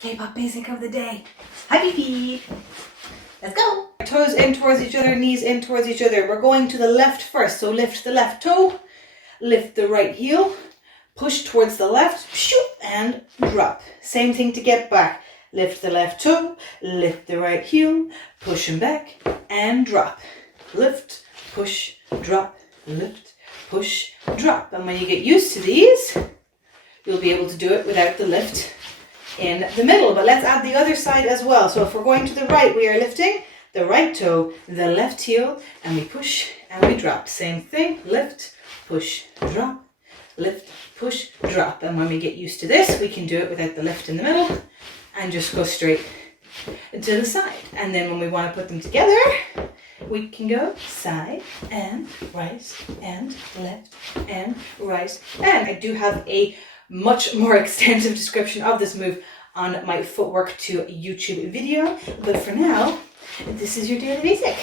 K-pop basic of the day. Happy feet. Let's go. Toes in towards each other, knees in towards each other. We're going to the left first. So lift the left toe, lift the right heel, push towards the left, and drop. Same thing to get back. Lift the left toe, lift the right heel, push him back, and drop. Lift, push, drop, lift, push, drop. And when you get used to these, you'll be able to do it without the lift in the middle. But let's add the other side as well. So if we're going to the right, we are lifting the right toe, the left heel, and we push and we drop. Same thing, lift, push, drop, lift, push, drop. And when we get used to this, we can do it without the lift in the middle and just go straight to the side. And then when we want to put them together, we can go side and right and left and right. And I do have a much more extensive description of this move on my footwork to YouTube video. But for now, this is your daily basic.